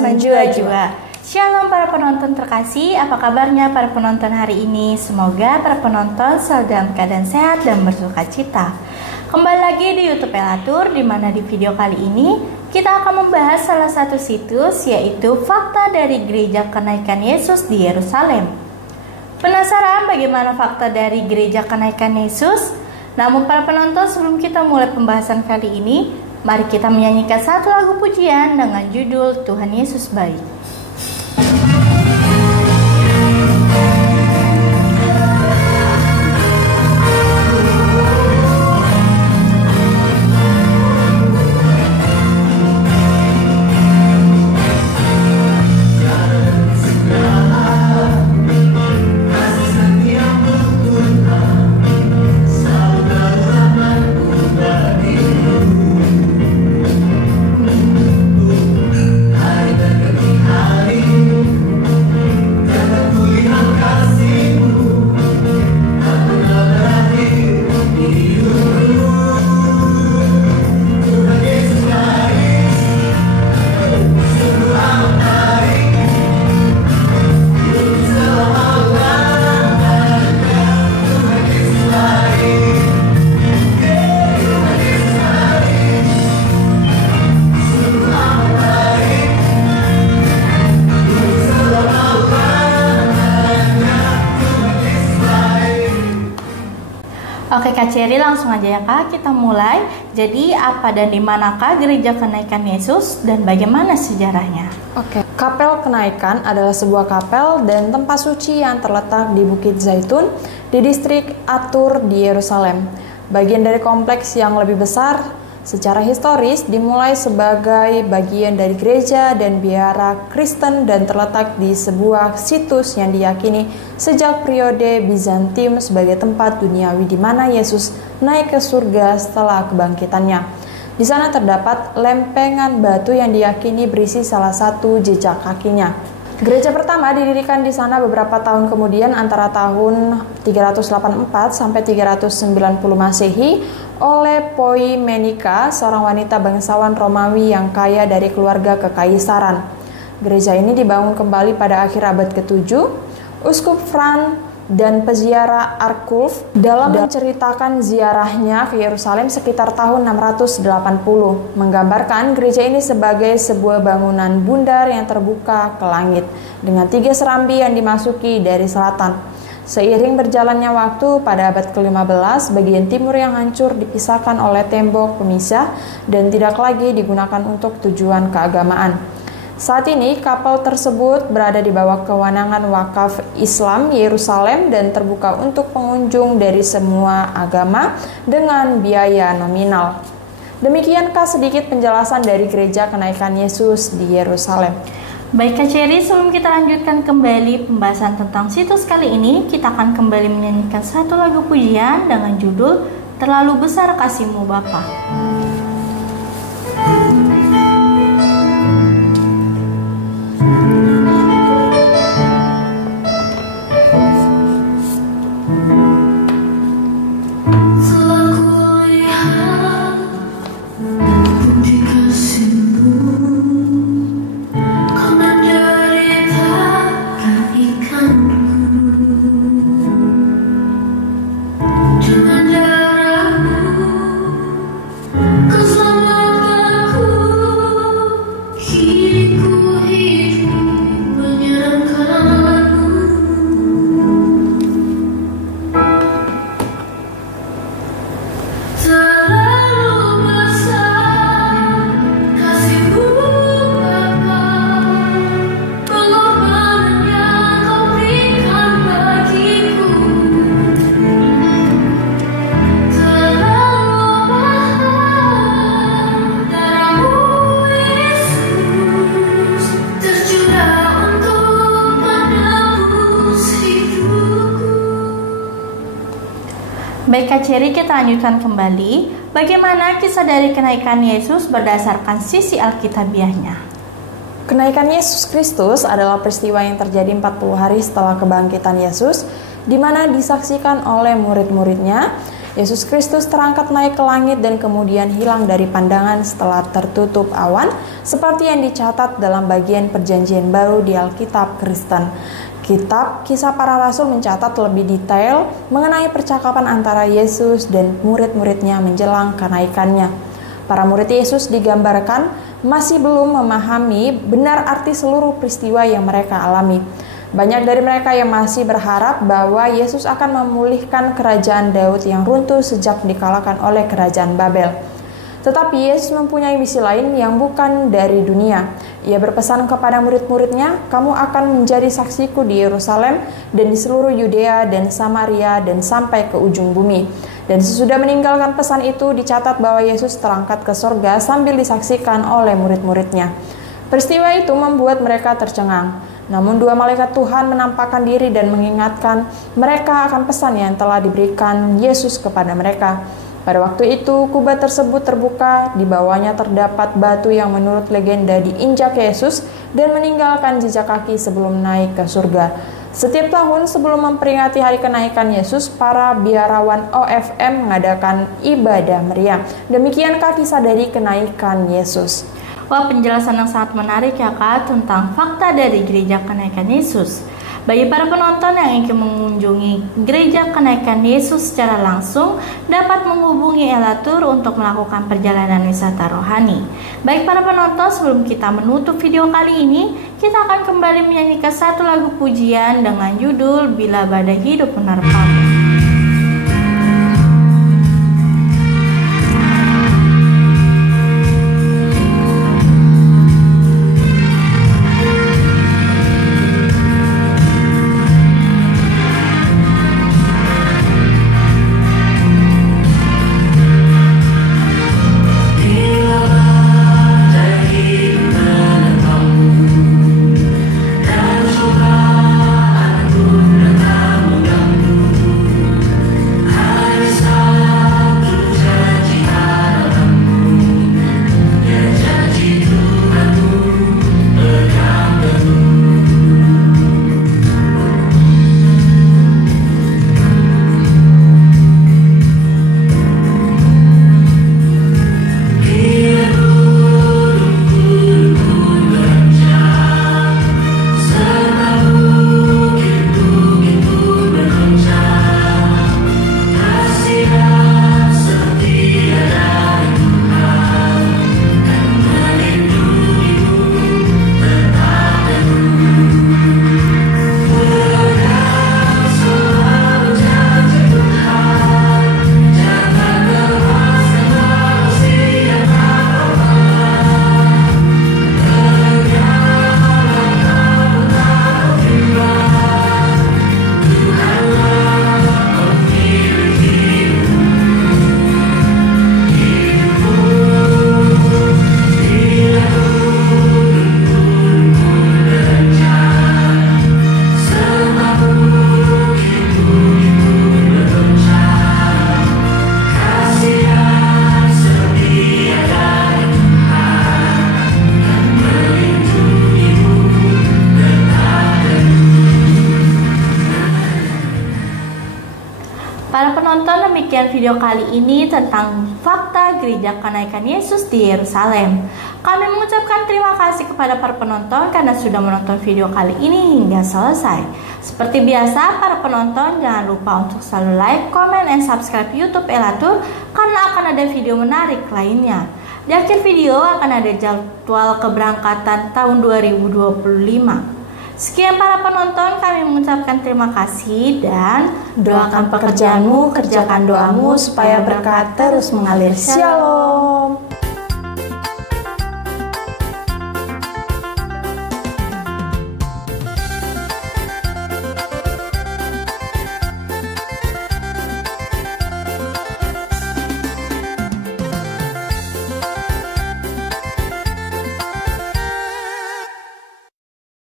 menjua-jua. Shalom para penonton terkasih, apa kabarnya para penonton hari ini? Semoga para penonton selalu dalam keadaan sehat dan bersuka cita. Kembali lagi di YouTube Elatur, di mana di video kali ini kita akan membahas salah satu situs, yaitu fakta dari Gereja Kenaikan Yesus di Yerusalem. Penasaran bagaimana fakta dari Gereja Kenaikan Yesus? Namun para penonton, sebelum kita mulai pembahasan kali ini, mari kita menyanyikan satu lagu pujian dengan judul Tuhan Yesus Baik. Oke Kak Cherry, langsung aja ya Kak, kita mulai. Jadi apa dan di manakah Gereja Kenaikan Yesus dan bagaimana sejarahnya? Oke, Kapel Kenaikan adalah sebuah kapel dan tempat suci yang terletak di Bukit Zaitun di distrik Atur di Yerusalem. Bagian dari kompleks yang lebih besar. Secara historis dimulai sebagai bagian dari gereja dan biara Kristen dan terletak di sebuah situs yang diyakini sejak periode Bizantium sebagai tempat duniawi di mana Yesus naik ke surga setelah kebangkitannya. Di sana terdapat lempengan batu yang diyakini berisi salah satu jejak kakinya. Gereja pertama didirikan di sana beberapa tahun kemudian antara tahun 384 sampai 390 Masehi oleh Poimenika, seorang wanita bangsawan Romawi yang kaya dari keluarga kekaisaran. Gereja ini dibangun kembali pada akhir abad ke-7. Uskup Fran dan peziarah Arkulf dalam menceritakan ziarahnya ke Yerusalem sekitar tahun 680 menggambarkan gereja ini sebagai sebuah bangunan bundar yang terbuka ke langit dengan 3 serambi yang dimasuki dari selatan. Seiring berjalannya waktu, pada abad ke-15 bagian timur yang hancur dipisahkan oleh tembok pemisah dan tidak lagi digunakan untuk tujuan keagamaan. Saat ini kapal tersebut berada di bawah kewenangan wakaf Islam Yerusalem dan terbuka untuk pengunjung dari semua agama dengan biaya nominal. Demikiankah sedikit penjelasan dari Gereja Kenaikan Yesus di Yerusalem? Baik Kak Cherry, sebelum kita lanjutkan kembali pembahasan tentang situs kali ini, kita akan kembali menyanyikan satu lagu pujian dengan judul Terlalu Besar Kasih-Mu Bapa. Baik Kak Cherry, kita lanjutkan kembali. Bagaimana kisah dari kenaikan Yesus berdasarkan sisi Alkitabiahnya? Kenaikan Yesus Kristus adalah peristiwa yang terjadi 40 hari setelah kebangkitan Yesus, di mana disaksikan oleh murid-muridnya Yesus Kristus terangkat naik ke langit dan kemudian hilang dari pandangan setelah tertutup awan, seperti yang dicatat dalam bagian Perjanjian Baru di Alkitab Kristen. Kitab Kisah Para Rasul mencatat lebih detail mengenai percakapan antara Yesus dan murid-muridnya menjelang kenaikannya. Para murid Yesus digambarkan masih belum memahami benar arti seluruh peristiwa yang mereka alami. Banyak dari mereka yang masih berharap bahwa Yesus akan memulihkan kerajaan Daud yang runtuh sejak dikalahkan oleh kerajaan Babel. Tetapi Yesus mempunyai misi lain yang bukan dari dunia. Ia berpesan kepada murid-muridnya, "Kamu akan menjadi saksiku di Yerusalem dan di seluruh Yudea dan Samaria dan sampai ke ujung bumi." Dan sesudah meninggalkan pesan itu, dicatat bahwa Yesus terangkat ke sorga sambil disaksikan oleh murid-muridnya. Peristiwa itu membuat mereka tercengang. Namun dua malaikat Tuhan menampakkan diri dan mengingatkan mereka akan pesan yang telah diberikan Yesus kepada mereka. Pada waktu itu, kubah tersebut terbuka, di bawahnya terdapat batu yang menurut legenda diinjak Yesus dan meninggalkan jejak kaki sebelum naik ke surga. Setiap tahun sebelum memperingati hari kenaikan Yesus, para biarawan OFM mengadakan ibadah meriah. Demikiankah kisah dari kenaikan Yesus? Wah, penjelasan yang sangat menarik ya Kak tentang fakta dari gereja kenaikan Yesus. Bagi para penonton yang ingin mengunjungi gereja kenaikan Yesus secara langsung, dapat menghubungi Elatur untuk melakukan perjalanan wisata rohani. Baik para penonton, sebelum kita menutup video kali ini, kita akan kembali menyanyikan satu lagu pujian dengan judul Bila Badai Hidup Menerpamu. Para penonton, demikian video kali ini tentang fakta gereja kenaikan Yesus di Yerusalem. Kami mengucapkan terima kasih kepada para penonton karena sudah menonton video kali ini hingga selesai. Seperti biasa, para penonton jangan lupa untuk selalu like, comment, and subscribe YouTube Elatur karena akan ada video menarik lainnya. Di akhir video akan ada jadwal keberangkatan tahun 2025. Sekian para penonton, kami mengucapkan terima kasih dan doakan pekerjaanmu, kerjakan doamu supaya berkat terus mengalir. Shalom.